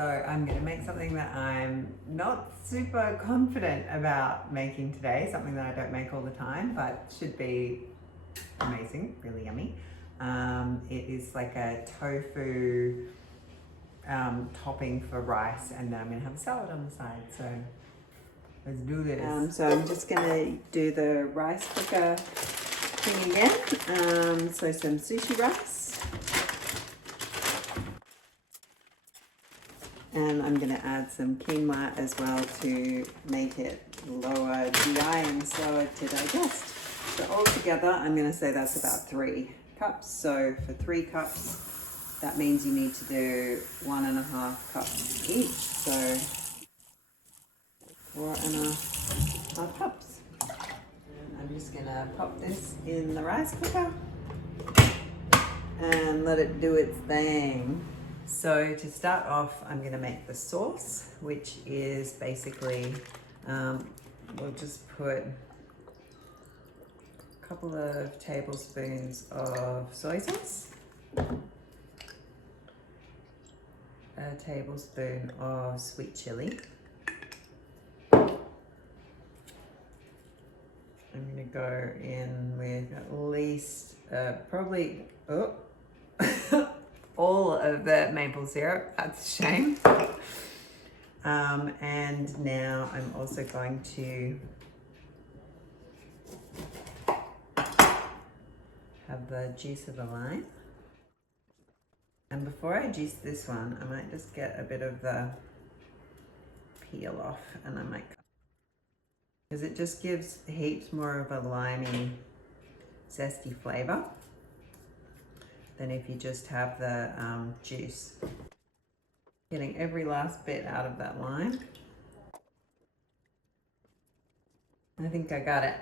So I'm going to make something that I'm not super confident about making today, something that I don't make all the time, but should be amazing, really yummy. It is like a tofu topping for rice, and then I'm going to have a salad on the side. So let's do this. So I'm just going to do the rice cooker thing again. So some sushi rice. And I'm going to add some quinoa as well to make it lower GI and slower to digest. So altogether, I'm going to say that's about 3 cups. So for 3 cups, that means you need to do 1.5 cups each. So 4.5 cups. And I'm just going to pop this in the rice cooker and let it do its thing. So to start off, I'm going to make the sauce, which is basically, we'll just put a couple of tablespoons of soy sauce, a tablespoon of sweet chilli. I'm going to go in with at least probably, all of the maple syrup. That's a shame. And now I'm also going to have the juice of the lime. And before I juice this one, I might just get a bit of the peel off, and I might, because it just gives heaps more of a limey, zesty flavour than if you just have the juice. Getting every last bit out of that lime. I think I got it.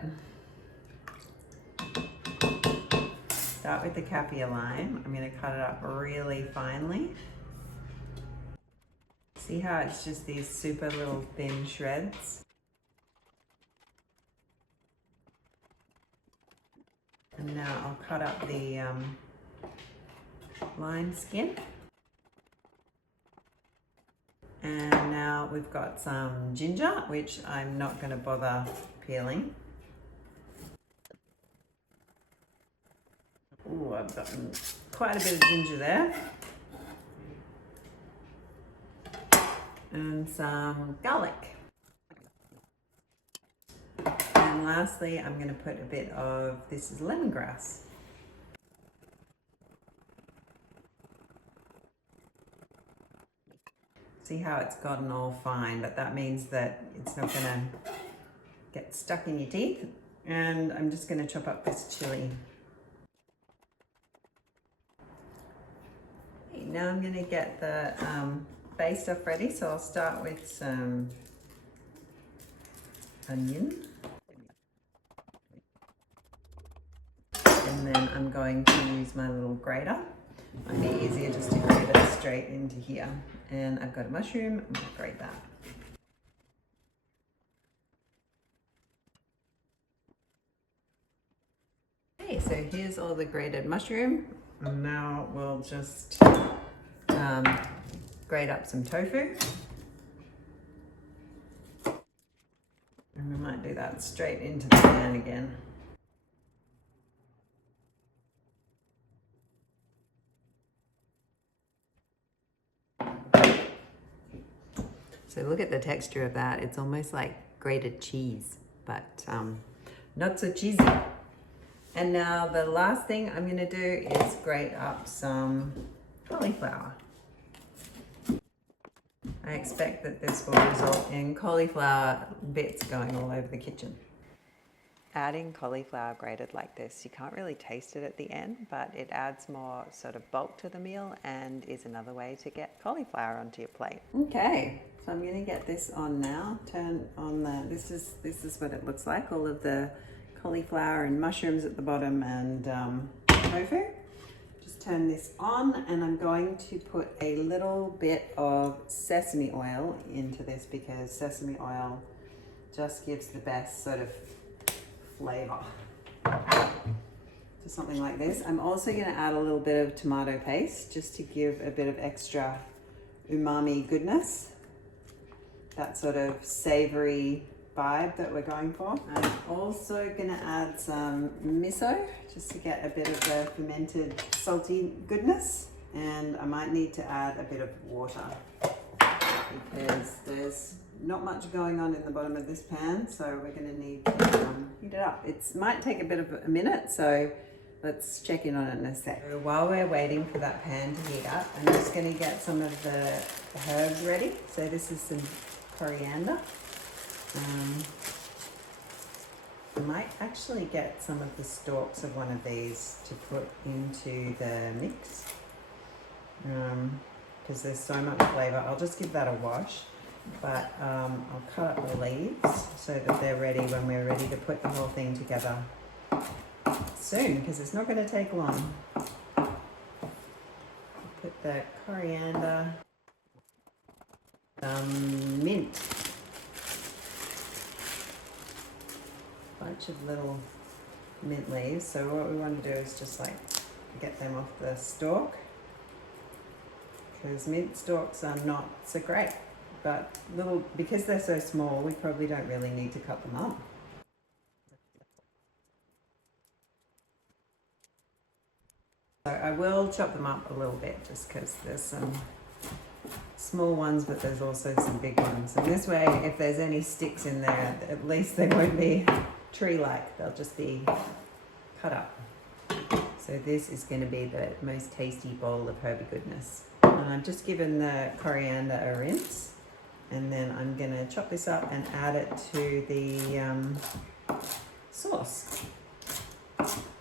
Start with the kaffir lime. I'm going to cut it up really finely. See how it's just these super little thin shreds? And now I'll cut up the lime skin. And now we've got some ginger, which I'm not going to bother peeling. Ooh, I've gotten quite a bit of ginger there. And some garlic. And lastly, I'm going to put a bit of, this is lemongrass. See how it's gotten all fine, but that means that it's not going to get stuck in your teeth. And I'm just going to chop up this chili. Okay, now I'm going to get the base stuff ready. So I'll start with some onion. And then I'm going to use my little grater. Might be easier just to grate it straight into here. And I've got a mushroom, I'm going to grate that. Okay, so here's all the grated mushroom. And now we'll just grate up some tofu. And we might do that straight into the pan again. So look at the texture of that. It's almost like grated cheese, but not so cheesy. And now the last thing I'm going to do is grate up some cauliflower. I expect that this will result in cauliflower bits going all over the kitchen. Adding cauliflower grated like this, you can't really taste it at the end, but it adds more sort of bulk to the meal and is another way to get cauliflower onto your plate. Okay, so I'm going to get this on now. Turn on the, this is what it looks like, all of the cauliflower and mushrooms at the bottom and tofu. Just turn this on, and I'm going to put a little bit of sesame oil into this because sesame oil just gives the best sort of flavor to something like this. I'm also going to add a little bit of tomato paste just to give a bit of extra umami goodness, that sort of savory vibe that we're going for. I'm also gonna add some miso just to get a bit of the fermented salty goodness, and I might need to add a bit of water because there's not much going on in the bottom of this pan, so we're gonna need to heat it up. It might take a bit of a minute, so let's check in on it in a sec. So while we're waiting for that pan to heat up, I'm just gonna get some of the herbs ready. So this is some coriander. I might actually get some of the stalks of one of these to put into the mix because there's so much flavour. I'll just give that a wash, but I'll cut up the leaves so that they're ready when we're ready to put the whole thing together soon, because it's not going to take long. Put the coriander, mint, bunch of little mint leaves. So what we want to do is just like get them off the stalk, because mint stalks are not so great, but because they're so small, we probably don't really need to cut them up. So I will chop them up a little bit just because there's some small ones, but there's also some big ones. And this way, if there's any sticks in there, at least they won't be tree-like, they'll just be cut up. So this is going to be the most tasty bowl of herby goodness. And I've just given the coriander a rinse, and then I'm going to chop this up and add it to the sauce.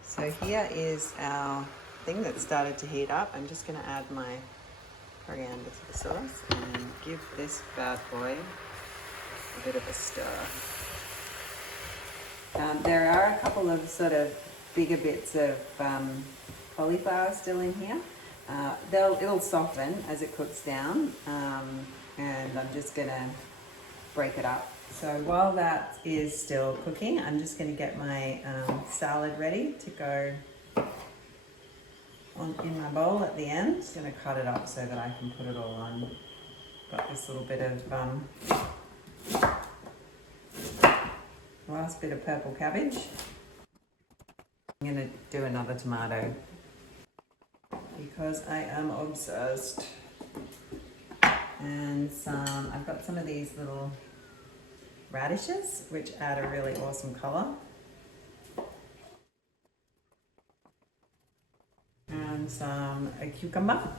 So here is our thing that started to heat up. I'm just going to add my coriander to the sauce and give this bad boy a bit of a stir. There are a couple of sort of bigger bits of cauliflower still in here. It'll soften as it cooks down, and I'm just going to break it up. So while that is still cooking, I'm just going to get my salad ready to go in my bowl at the end. Just going to cut it up so that I can put it all on. Got this little bit of last bit of purple cabbage. I'm going to do another tomato because I am obsessed. And I've got some of these little radishes which add a really awesome colour. And a cucumber.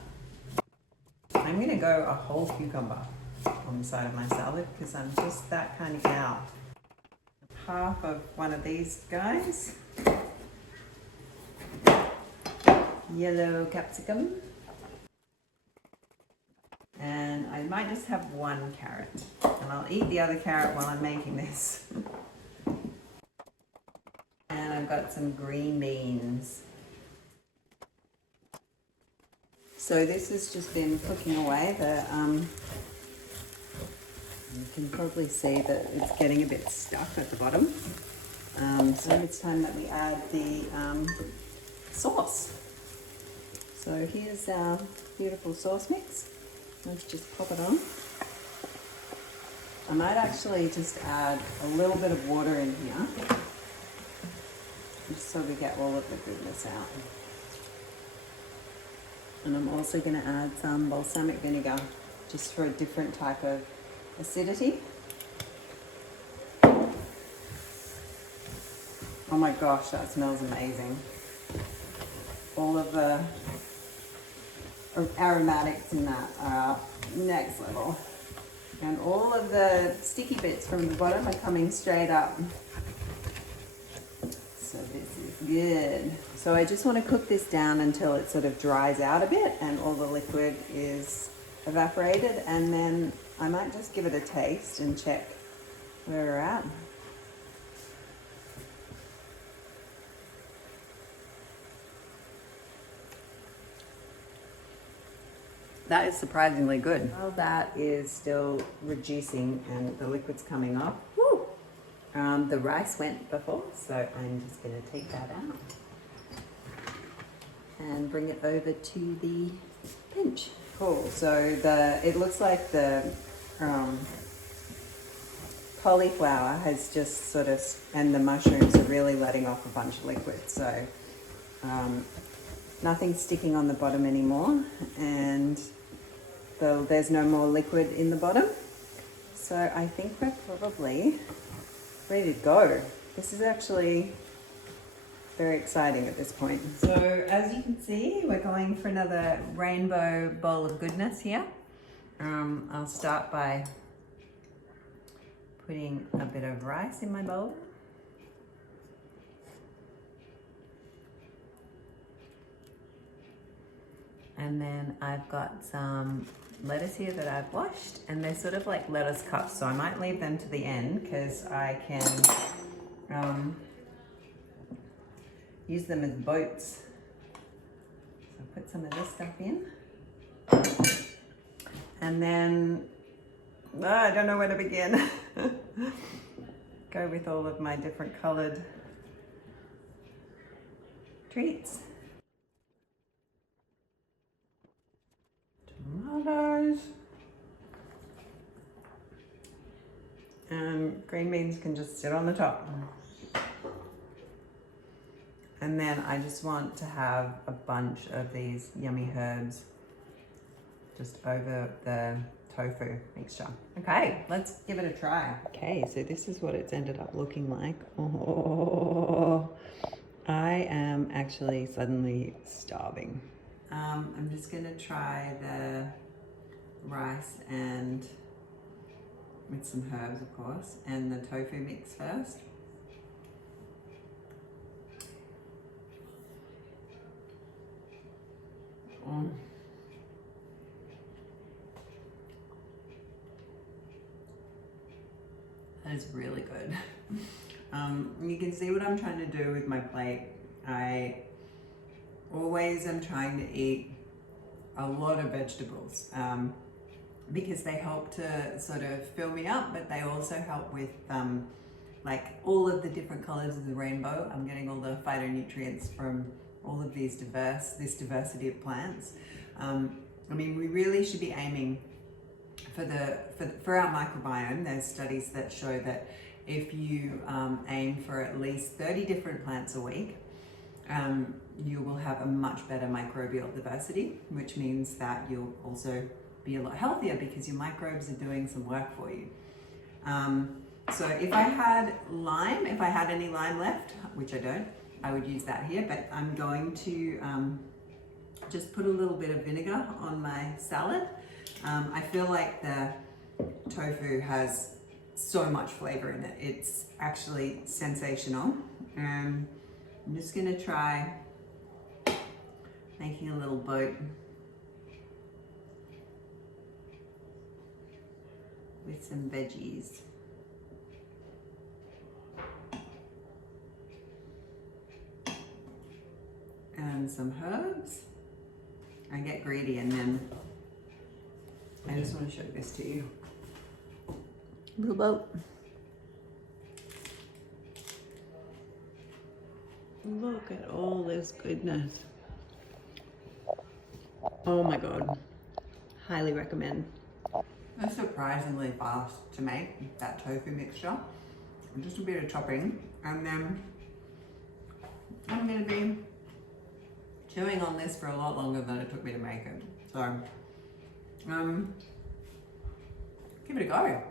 I'm going to go a whole cucumber on the side of my salad because I'm just that kind of gal. Half of one of these guys. Yellow capsicum. And I might just have one carrot. And I'll eat the other carrot while I'm making this. And I've got some green beans. So this has just been cooking away. You can probably see that it's getting a bit stuck at the bottom. So it's time that we add the sauce. So here's our beautiful sauce mix. Let's just pop it on. I might actually just add a little bit of water in here, just so we get all of the goodness out. And I'm also going to add some balsamic vinegar, just for a different type of acidity. Oh my gosh, that smells amazing. All of the aromatics in that are next level. And all of the sticky bits from the bottom are coming straight up. So this is good. So I just want to cook this down until it sort of dries out a bit and all the liquid is evaporated, and then I might just give it a taste and check where we're at. That is surprisingly good. While that is still reducing and the liquid's coming off, woo, the rice went before, so I'm just going to take that out and bring it over to the bench. Cool. So it looks like the cauliflower has just sort of, and the mushrooms are really letting off a bunch of liquid. So nothing's sticking on the bottom anymore, and there's no more liquid in the bottom. So I think we're probably ready to go. This is actually very exciting at this point. So as you can see, we're going for another rainbow bowl of goodness here. I'll start by putting a bit of rice in my bowl. And then I've got some lettuce here that I've washed, and they're sort of like lettuce cups, so I might leave them to the end because I can use them as boats. So I'll put some of this stuff in. And then, I don't know where to begin. Go with all of my different colored treats. Tomatoes. And green beans can just sit on the top. And then I just want to have a bunch of these yummy herbs just over the tofu mixture. Okay, let's give it a try. Okay, so this is what it's ended up looking like. Oh, I am actually suddenly starving. I'm just gonna try the rice and with some herbs, of course, and the tofu mix first. That is really good. You can see what I'm trying to do with my plate. I always am trying to eat a lot of vegetables because they help to sort of fill me up, but they also help with like all of the different colors of the rainbow. I'm getting all the phytonutrients from all of this diversity of plants. I mean, we really should be aiming for our microbiome. There's studies that show that if you aim for at least 30 different plants a week, you will have a much better microbial diversity, which means that you'll also be a lot healthier because your microbes are doing some work for you. So if I had any lime left, which I don't, I would use that here, but I'm going to just put a little bit of vinegar on my salad. I feel like the tofu has so much flavor in it. It's actually sensational. I'm just gonna try making a little boat with some veggies. And some herbs. I get greedy, and then I just want to show this to you. Little boat. Look at all this goodness. Oh my God. Highly recommend. It's surprisingly fast to make, that tofu mixture. Just a bit of chopping, and then I'm going to be chewing on this for a lot longer than it took me to make it. So, give it a go.